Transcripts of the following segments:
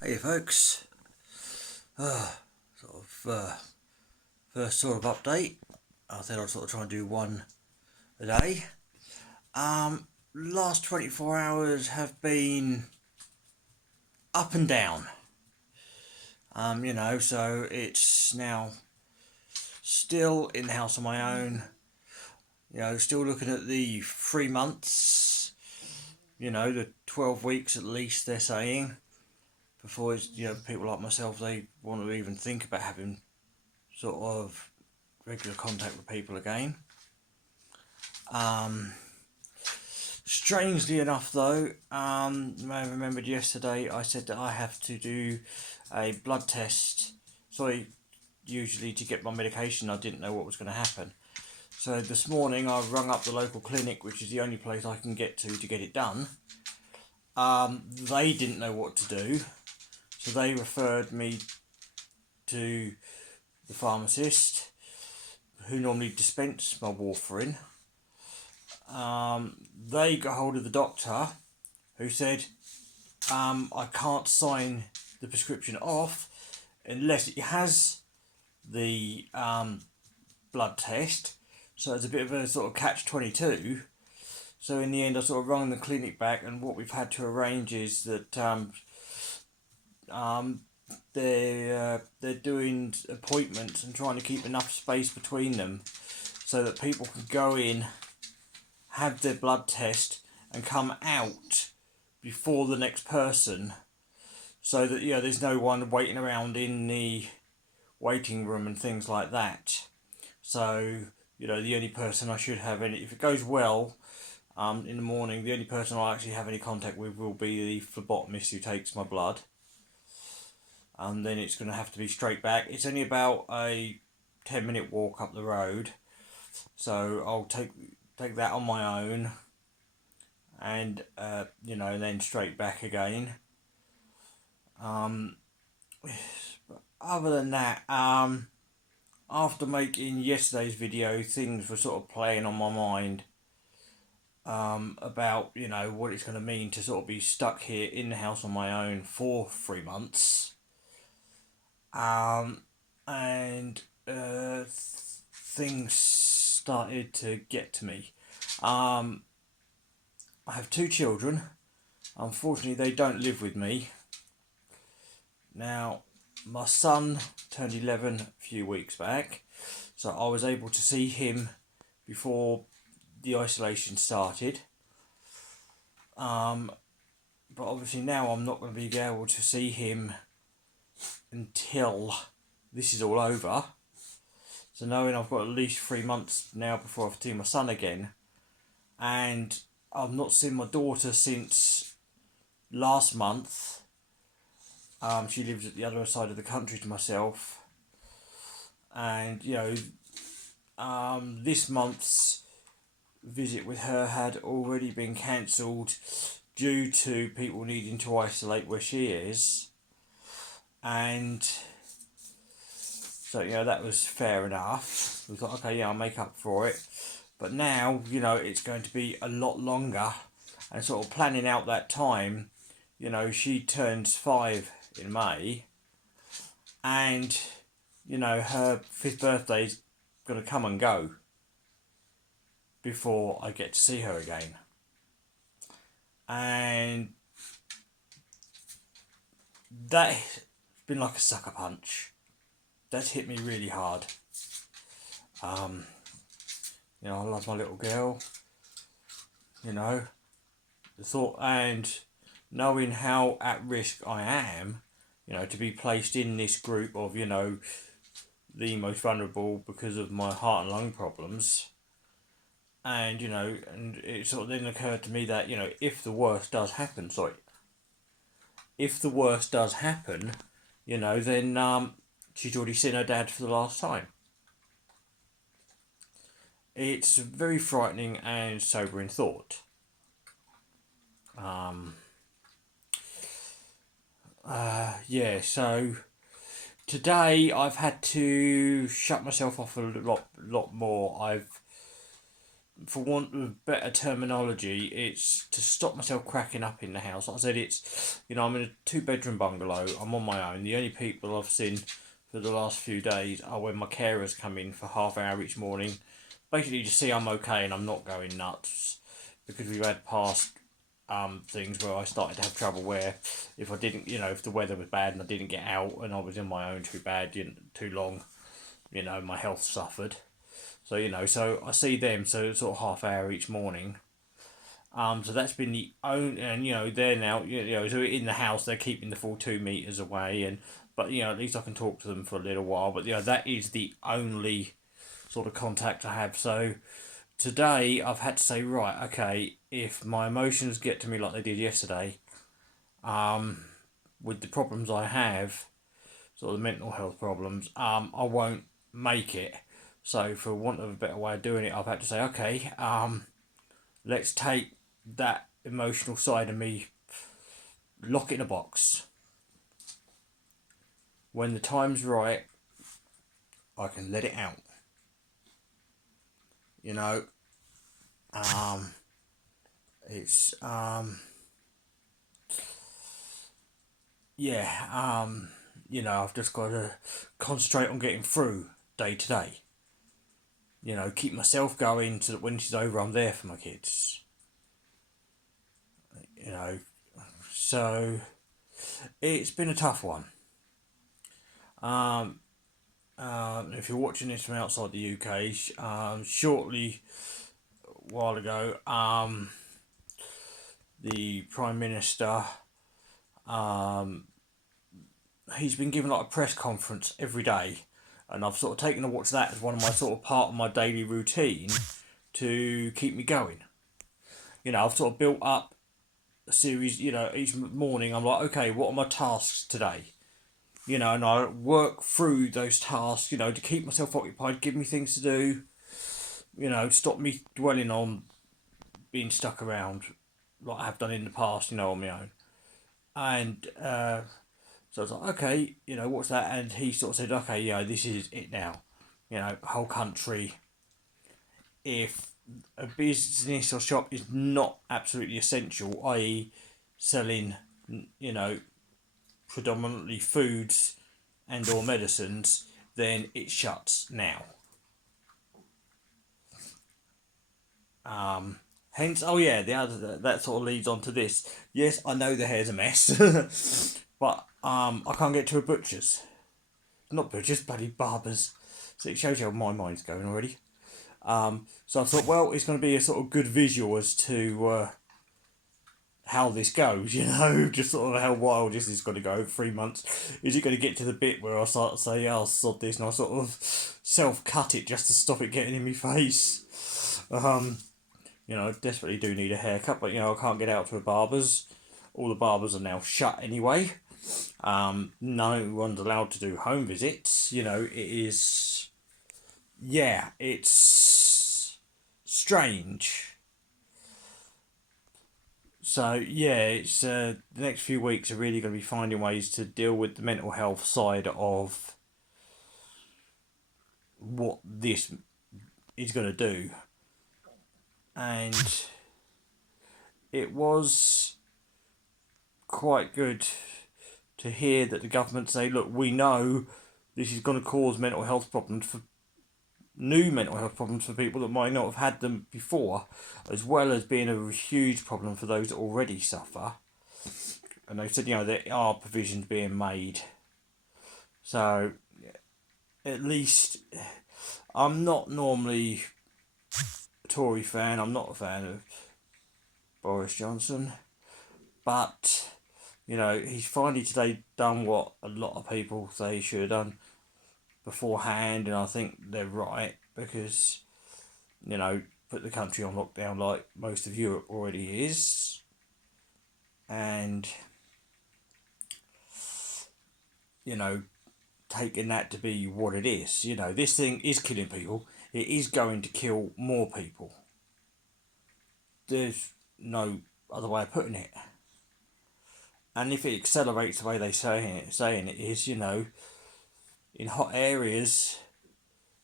Hey folks, first sort of update. I thought I'd sort of try and do one a day. Last 24 hours have been up and down. So it's now still in the house on my own. Still looking at the 3 months. The 12 weeks at least they're saying. Before people like myself, they want to even think about having sort of regular contact with people again. Strangely enough, though, you may have remembered yesterday I said that I have to do a blood test. Usually to get my medication. I didn't know what was going to happen. So this morning I rung up the local clinic, which is the only place I can get to get it done. They didn't know what to do, so they referred me to the pharmacist, who normally dispense my warfarin. They got hold of the doctor, who said I can't sign the prescription off unless it has the blood test. So it's a bit of a sort of catch-22. So in the end, I sort of rung the clinic back, and what we've had to arrange is that they're doing appointments and trying to keep enough space between them so that people can go in, have their blood test, and come out before the next person, so that there's no one waiting around in the waiting room and things like that. So the only person I should have if it goes well, in the morning, the only person I'll actually have any contact with will be the phlebotomist who takes my blood. And then it's going to have to be straight back. It's only about a 10-minute walk up the road, so I'll take that on my own, and then straight back again. Other than that, after making yesterday's video, things were sort of playing on my mind about what it's going to mean to sort of be stuck here in the house on my own for 3 months. And things started to get to me. I have 2 children. Unfortunately, they don't live with me. Now, my son turned 11 a few weeks back, so I was able to see him before the isolation started. But obviously now I'm not going to be able to see him until this is all over. So knowing I've got at least 3 months now before I have to see my son again, and I've not seen my daughter since last month. She lives at the other side of the country to myself, and this month's visit with her had already been cancelled due to people needing to isolate where she is, and so that was fair enough. We thought, okay, I'll make up for it. But now it's going to be a lot longer, and sort of planning out that time. She turns 5 in May, and her 5th birthday's going to come and go before I get to see her again. And that's been like a sucker punch. That's hit me really hard. I love my little girl. The thought, and knowing how at risk I am, to be placed in this group of, the most vulnerable because of my heart and lung problems. And, and it sort of then occurred to me that, if the worst does happen, then, she's already seen her dad for the last time. It's very frightening and sobering thought. So today I've had to shut myself off a lot more. I've for want of better terminology, it's to stop myself cracking up in the house. Like I said, it's, I'm in a 2-bedroom bungalow. I'm on my own. The only people I've seen for the last few days are when my carers come in for half hour each morning, basically to see I'm okay and I'm not going nuts, because we've had past things where I started to have trouble where if I didn't, if the weather was bad and I didn't get out and I was in my own too long, my health suffered. So so I see them, so sort of half hour each morning. So that's been the only, and they're now, so in the house they're keeping the full 2 meters away, and but at least I can talk to them for a little while. But that is the only sort of contact I have. So today I've had to say, right, okay, if my emotions get to me like they did yesterday, with the problems I have, sort of the mental health problems, I won't make it. So for want of a better way of doing it, I've had to say, okay, let's take that emotional side of me, lock it in a box. When the time's right, I can let it out. It's yeah, I've just got to concentrate on getting through day to day. Keep myself going so that when she's over, I'm there for my kids. So it's been a tough one. If you're watching this from outside the UK, shortly a while ago, the Prime Minister, he's been giving like a press conference every day, and I've sort of taken to watch that as one of my sort of part of my daily routine to keep me going. I've sort of built up a series. Each morning I'm like, okay, what are my tasks today? And I work through those tasks. To keep myself occupied, give me things to do. Stop me dwelling on being stuck around like I have done in the past. On my own. And so I was like, okay, what's that? And he sort of said, okay, this is it now. Whole country. If a business or shop is not absolutely essential, i.e., selling, predominantly foods and or medicines, then it shuts now. Hence, the other that sort of leads on to this. Yes, I know the hair's a mess, but I can't get to a butcher's. Not butchers, bloody barbers. So it shows you how my mind's going already. So I thought, well, it's going to be a sort of good visual as to how this goes, just sort of how wild this is going to go. 3 months. Is it going to get to the bit where I start to say, I'll sod this, and I sort of self-cut it just to stop it getting in my face? I desperately do need a haircut, but I can't get out to a barber's. All the barbers are now shut anyway. No one's allowed to do home visits. It is. Yeah, it's strange. So it's the next few weeks are really going to be finding ways to deal with the mental health side of what this is going to do. And it was quite good to hear that the government say, look, we know this is going to cause new mental health problems for people that might not have had them before, as well as being a huge problem for those that already suffer. And they said, there are provisions being made. So, at least, I'm not normally a Tory fan. I'm not a fan of Boris Johnson. But, he's finally today done what a lot of people say he should have done beforehand, and I think they're right, because put the country on lockdown like most of Europe already is, and taking that to be what it is. This thing is killing people. It is going to kill more people. There's no other way of putting it. And if it accelerates the way they saying it is, in hot areas,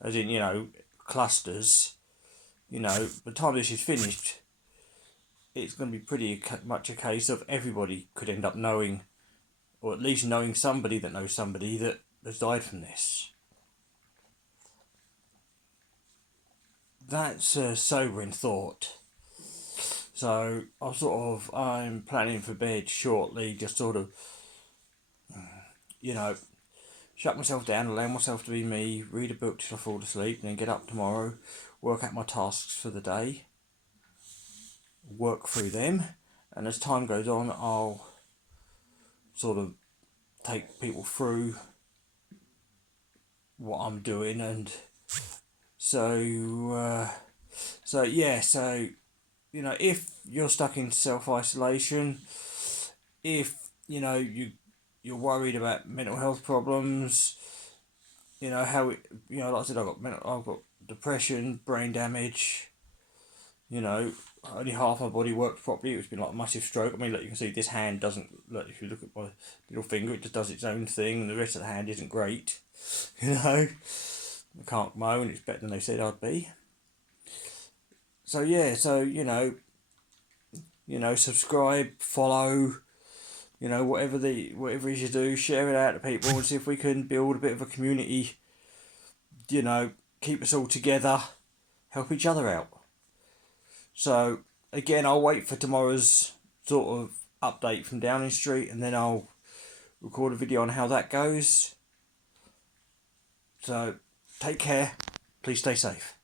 as in, clusters, you know, by the time this is finished, it's going to be pretty much a case of everybody could end up knowing, or at least knowing somebody that knows somebody that has died from this. That's a sobering thought. So I'm planning for bed shortly, just sort of, you know, shut myself down, allow myself to be me, read a book till I fall asleep, and then get up tomorrow, work out my tasks for the day, work through them, and as time goes on, I'll sort of take people through what I'm doing, and so you know, if you're stuck in self-isolation, if you know you're worried about mental health problems, you know how you know, like I said, I've got depression, brain damage. You know, only half my body works properly. It's been like a massive stroke. I mean, look, you can see this hand doesn't look. If you look at my little finger, it just does its own thing, and the rest of the hand isn't great. You know, I can't moan. It's better than they said I'd be. So yeah, so subscribe, follow, whatever it is you do, share it out to people and see if we can build a bit of a community, keep us all together, help each other out. So again, I'll wait for tomorrow's sort of update from Downing Street, and then I'll record a video on how that goes. So take care, please stay safe.